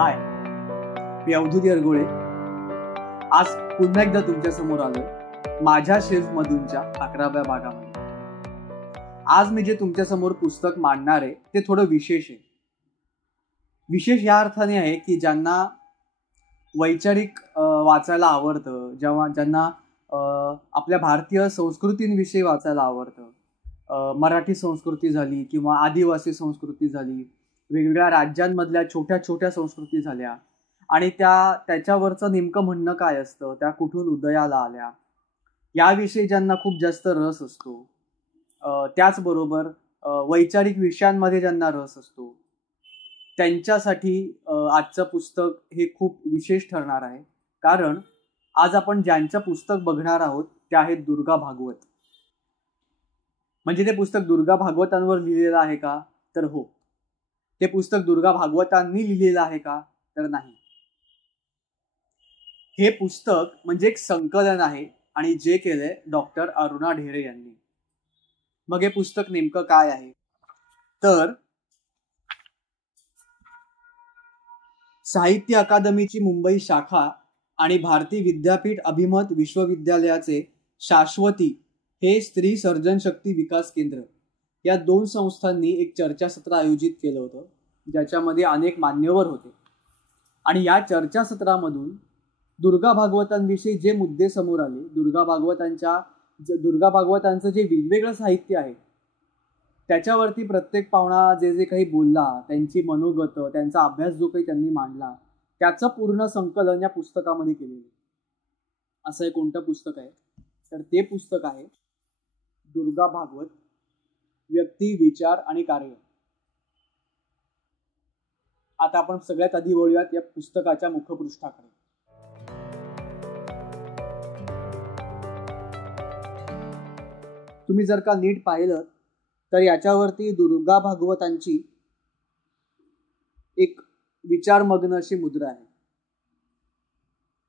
हाय, मी अवधूत यरगोळे. आज पुन्हा एकदा तुमच्या समोर आलोय माझ्या शेल्फ मधूनच्या 11व्या भागामध्ये. आज मी जे तुमच्या समोर पुस्तक मांडणार आहे ते थोडं विशेष आहे. विशेष या अर्थाने आहे की ज्यांना वैचारिक वाचायला आवडतं, ज्यांना आपल्या भारतीय संस्कृतींविषयी वाचायला आवडतं, मराठी संस्कृती झाली किंवा आदिवासी संस्कृती झाली, वेगवेगळ्या राज्यांमधल्या छोट्या छोट्या संस्कृती झाल्या आणि त्याच्यावरचं नेमकं म्हणणं काय असतं, त्या कुठून उदयाला आल्या याविषयी ज्यांना खूप जास्त रस असतो, त्याचबरोबर वैचारिक विषयांमध्ये ज्यांना रस असतो, त्यांच्यासाठी आजचं पुस्तक हे खूप विशेष ठरणार आहे. कारण आज आपण ज्यांचं पुस्तक बघणार आहोत ते आहेत दुर्गा भागवत. म्हणजे ते पुस्तक दुर्गा भागवतांवर लिहिलेलं आहे का? तर हो. ते पुस्तक दुर्गा भागवतांनी लिहिलेलं आहे का? तर नाही. हे पुस्तक म्हणजे एक संकलन आहे आणि जे केलंय डॉक्टर अरुणा ढेरे यांनी. मग हे पुस्तक नेमकं काय आहे? तर साहित्य अकादमीची मुंबई शाखा आणि भारतीय विद्यापीठ अभिमत विश्वविद्यालयाचे शाश्वती हे स्त्री सर्जनशक्ती विकास केंद्र या दोन संस्थांनी एक चर्चासत्र आयोजित केलं होतं, ज्याच्यामध्ये अनेक मान्यवर होते. आणि या चर्चासत्रामधून दुर्गा भागवतांविषयी जे मुद्दे समोर आले, दुर्गा भागवतांचं जे वेगवेगळं साहित्य आहे त्याच्यावरती प्रत्येक पाहुणा जे जे काही बोलला, त्यांची मनोगत, त्यांचा अभ्यास जो काही त्यांनी मांडला, त्याचं पूर्ण संकलन या पुस्तकामध्ये केलेलं. असं हे कोणतं पुस्तक आहे? तर ते पुस्तक आहे दुर्गा भागवत, व्यक्ती, विचार आणि कार्य. आता आपण सगळ्यात आधी वळूयात या पुस्तकाच्या मुखपृष्ठाकडे. तुम्ही जर का नीट पाहिलं तर याच्यावरती दुर्गा भागवतांची एक विचारमग्न अशी मुद्रा आहे.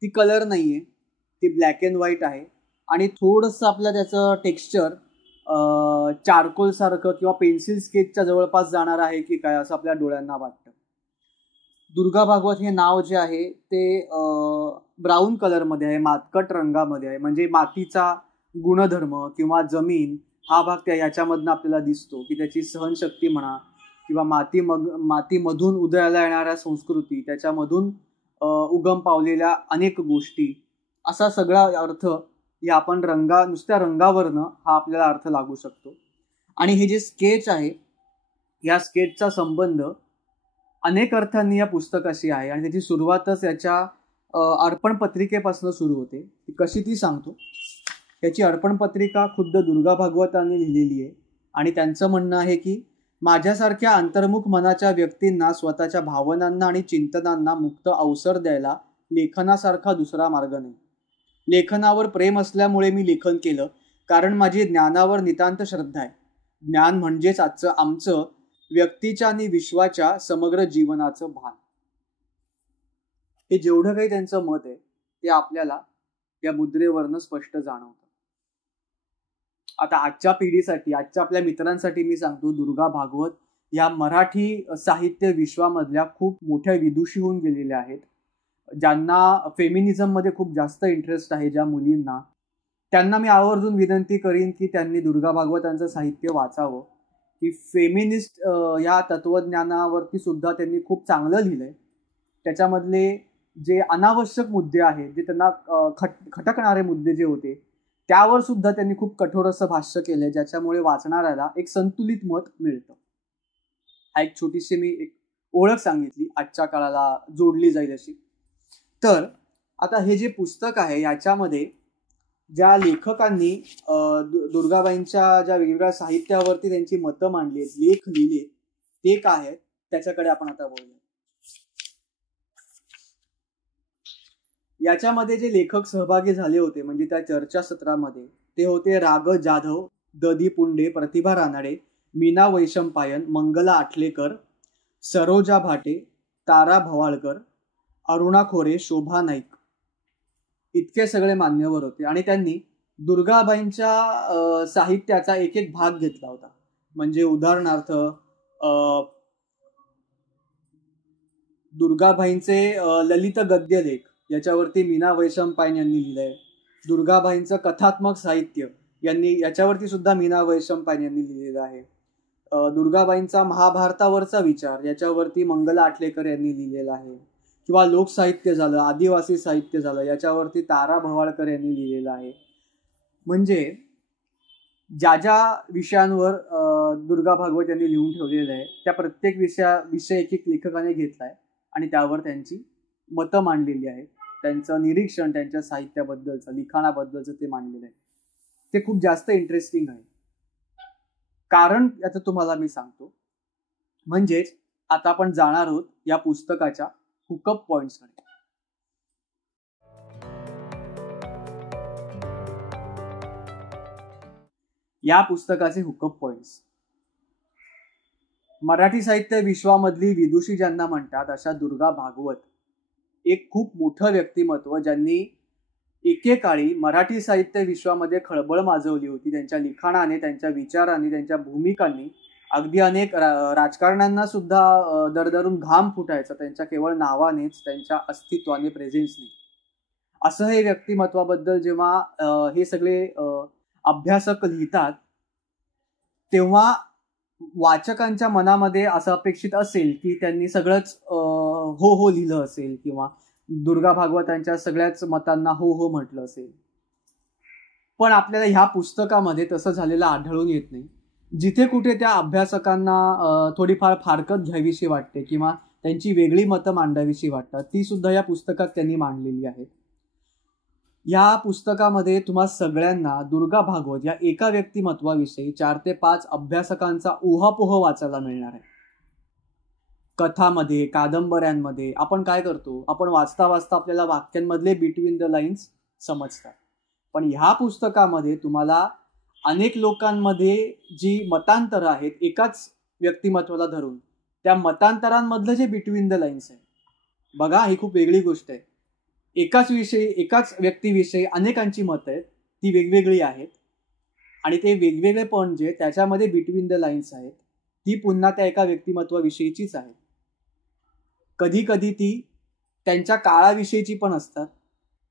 ती कलर नाहीये, ती ब्लॅक अँड व्हाईट आहे आणि थोडंसं आपलं त्याचं टेक्स्चर चारकोल सारखं किंवा पेन्सिल स्केचच्या जवळपास जाणार आहे की काय असं आपल्या डोळ्यांना वाटतं. दुर्गा भागवत हे नाव जे आहे ते ब्राऊन कलरमध्ये आहे, मातकट रंगामध्ये आहे. म्हणजे मातीचा गुणधर्म किंवा जमीन हा भाग याच्यामधनं आपल्याला दिसतो की त्याची सहनशक्ती म्हणा किंवा मातीमधून उदयाला येणाऱ्या संस्कृती, त्याच्यामधून उगम पावलेल्या अनेक गोष्टी, असा सगळा अर्थ या आपण नुसत्या रंगावरनं हा आपल्याला अर्थ लागू शकतो. आणि हे जे स्केच आहे, या स्केचचा संबंध अनेक अर्थांनी या पुस्तकाशी आहे आणि त्याची सुरुवातच याच्या अर्पण पत्रिकेपासून सुरू होते. कशी ती सांगतो. याची अर्पण पत्रिका खुद्द दुर्गा भागवतांनी लिहिलेली आहे आणि त्यांचं म्हणणं आहे की माझ्यासारख्या अंतर्मुख मनाच्या व्यक्तींना स्वतःच्या भावनांना आणि चिंतनांना मुक्त अवसर द्यायला लेखनासारखा दुसरा मार्ग नाही. लेखनावर प्रेम असल्यामुळे मी लेखन केलं, कारण माझी ज्ञानावर नितांत श्रद्धा आहे. ज्ञान म्हणजेच आमचं व्यक्तीच्या आणि विश्वाच्या समग्र जीवनाचं भान. हे जेवढं काही त्यांचं मत आहे ते आपल्याला या मुद्रेवरनं स्पष्ट जाणवतं. आता आजच्या पिढीसाठी, आजच्या आपल्या मित्रांसाठी मी सांगतो, दुर्गा भागवत या मराठी साहित्य विश्वामधल्या खूप मोठ्या विदुषी होऊन गेलेल्या आहेत. ज्यांना फेमिनिझम मध्ये खूप जास्त इंटरेस्ट आहे, ज्या मुलींना, त्यांना मी आवर्जून विनंती करीन की त्यांनी दुर्गा भागवतांचं साहित्य वाचावं. की फेमिनिस्ट या तत्वज्ञानावरती सुद्धा त्यांनी खूप चांगलं लिहिलंय. त्याच्यामधले जे अनावश्यक मुद्दे आहेत, जे त्यांना खटकणारे मुद्दे जे होते, त्यावर सुद्धा त्यांनी खूप कठोर असं भाष्य केलंय, ज्याच्यामुळे वाचणाऱ्याला एक संतुलित मत मिळतं. हा एक छोटीशी मी एक ओळख सांगितली, आजच्या काळाला जोडली जाईल अशी. तर आता हे जे पुस्तक आहे याच्यामध्ये ज्या लेखकांनी दुर्गाबाईंच्या ज्या वेगवेगळ्या साहित्यावरती त्यांची मतं मांडली, लेख लिहिले, ते काय आहेत त्याच्याकडे आपण आता बोलूया. याच्यामध्ये जे लेखक सहभागी झाले होते म्हणजे त्या चर्चासत्रामध्ये, ते होते राग जाधव, ददी पुंडे, प्रतिभा रानडे, मीना वैशंपायन, मंगला आठलेकर, सरोजा भाटे, तारा भवाळकर, अरुणा खोरे, शोभा नाईक, इतके सगळे मान्यवर होते. आणि त्यांनी दुर्गाबाईंच्या साहित्याचा एक एक भाग घेतला होता. म्हणजे उदाहरणार्थ दुर्गाबाईंचे ललित गद्यलेख याच्यावरती मीना वैशंपायन यांनी लिहिलंय. दुर्गाबाईंचं कथात्मक साहित्य याच्यावरती सुद्धा मीना वैशंपायन यांनी लिहिलेलं आहे. दुर्गाबाईंचा महाभारतावरचा विचार याच्यावरती मंगला आटलेकर यांनी लिहिलेला आहे. किंवा लोकसाहित्य झालं, आदिवासी साहित्य झालं, याच्यावरती तारा भवाळकर यांनी लिहिलेलं आहे. म्हणजे ज्या ज्या विषयांवर दुर्गा भागवत यांनी लिहून ठेवलेलं आहे त्या प्रत्येक विषय एक एक लेखकाने घेतलाय आणि त्यावर त्यांची मतं मांडलेली आहेत. त्यांचं निरीक्षण त्यांच्या साहित्याबद्दलचं, लिखाणाबद्दलचं ते मांडलेलं आहे. ते खूप जास्त इंटरेस्टिंग आहे. कारण याचं तुम्हाला मी सांगतो. म्हणजेच आता आपण जाणार आहोत या पुस्तकाच्या हुकअप पॉइंट्सकडे. या पुस्तकाचे हुकअप पॉइंट्स. मराठी साहित्य विश्वामधली विदुषी ज्यांना म्हणतात अशा दुर्गा भागवत एक खूप मोठं व्यक्तिमत्व, ज्यांनी एकेकाळी मराठी साहित्य विश्वामध्ये खळबळ माजवली होती. त्यांच्या लिखाणाने, त्यांच्या विचारांनी, त्यांच्या भूमिकांनी अगदी अनेक राजकारण्यांना सुद्धा दरदरून घाम फुटायचा त्यांच्या केवळ नावानेच, त्यांच्या अस्तित्वाने, प्रेझेन्सने. असं हे व्यक्तिमत्वाबद्दल जेव्हा हे सगळे अभ्यासक लिहितात तेव्हा वाचकांच्या मनामध्ये असं अपेक्षित असेल की त्यांनी सगळंच हो हो लिहिलं असेल किंवा दुर्गा भागवतांच्या सगळ्याच मतांना हो हो म्हटलं असेल. पण आपल्याला ह्या पुस्तकामध्ये तसं झालेलं आढळून येत नाही. जिथे कुठे त्या अभ्यासकांना थोडीफार फारकत घ्यावीशी वाटते किंवा त्यांची वेगळी मतं मांडावीशी वाटतात, ती सुद्धा या पुस्तकात त्यांनी मांडलेली आहेत. या पुस्तकामध्ये तुम्हा सगळ्यांना दुर्गा भागवत या एका व्यक्तिमत्वाविषयी 4 ते 5 अभ्यासकांचा ऊहापोह वाचायला मिळणार आहे. कथामध्ये, कादंबऱ्यांमध्ये आपण काय करतो, आपण वाचता वाचता आपल्याला वाक्यांमधले बिटवीन द लाईन्स समजतात. पण ह्या पुस्तकामध्ये तुम्हाला अनेक लोकांमध्ये जी मतांतरं आहेत एकाच व्यक्तिमत्वाला धरून, त्या मतांतरांमधलं जे बिटवीन द लाईन्स आहे, बघा ही खूप वेगळी गोष्ट आहे. एकाच व्यक्तीविषयी अनेकांची मतं आहेत, ती वेगवेगळी आहेत आणि ते वेगवेगळे पण जे त्याच्यामध्ये बिटवीन द लाईन्स आहेत ती पुन्हा त्या एका व्यक्तिमत्वाविषयीचीच आहेत. कधी कधी ती त्यांच्या काळाविषयीची पण असतात,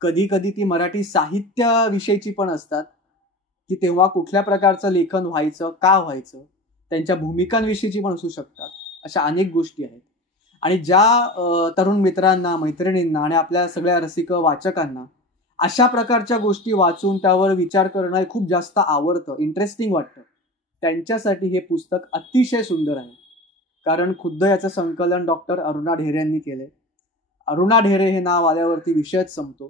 कधी कधी ती मराठी साहित्याविषयीची पण असतात की तेव्हा कुठल्या प्रकारचं लेखन व्हायचं, का व्हायचं, त्यांच्या भूमिकांविषयीची पण असू शकतात. अशा अनेक गोष्टी आहेत. आणि ज्या तरुण मित्रांना, मैत्रिणींना आणि आपल्या सगळ्या रसिक वाचकांना अशा प्रकारच्या गोष्टी वाचून त्यावर विचार करणं हे खूप जास्त आवडतं, इंटरेस्टिंग वाटतं, त्यांच्यासाठी हे पुस्तक अतिशय सुंदर आहे. कारण खुद्द याचं संकलन डॉक्टर अरुणा ढेरे यांनी केलंय. अरुणा ढेरे हे नाव आल्यावरती विषयच संपतो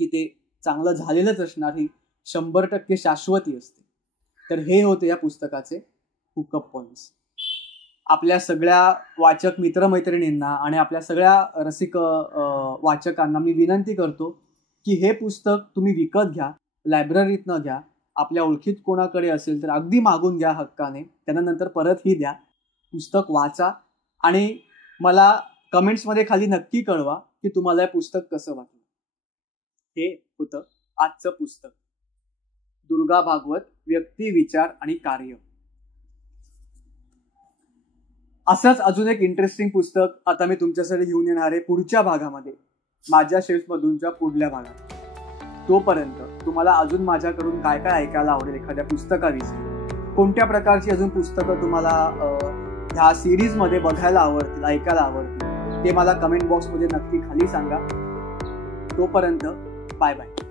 की ते चांगलं झालेलंच असणार, ही 100% शाश्वती असते. तर हे होते या पुस्तकाचे हुकअप पॉइंट्स. आपल्या सगळ्या वाचक मित्रमैत्रिणींना आणि आपल्या सगळ्या रसिक वाचकांना मी विनंती करतो की हे पुस्तक तुम्ही विकत घ्या, लायब्ररीतनं घ्या. आपल्या ओळखीत कोणाकडे असेल तर अगदी मागून घ्या हक्काने, त्यांना नंतर परतही द्या. पुस्तक वाचा आणि मला कमेंट्समध्ये खाली नक्की कळवा की तुम्हाला हे पुस्तक कसं वाटलं. हे होतं आजचं पुस्तक, दुर्गा भागवत व्यक्ती, विचार आणि कार्य. असंच अजून एक इंटरेस्टिंग पुस्तक आता मी तुमच्यासाठी घेऊन येणार आहे पुढच्या भागामध्ये, माझ्या शेल्फमधूनच्या पुढल्या भागात. तोपर्यंत तुम्हाला अजून माझ्याकडून काय काय ऐकायला आवडेल एखाद्या पुस्तकाविषयी, कोणत्या प्रकारची अजून पुस्तकं तुम्हाला ह्या सिरीजमध्ये बघायला आवडतील, ऐकायला आवडतील, ते मला कमेंट बॉक्समध्ये नक्की खाली सांगा. तोपर्यंत बाय बाय.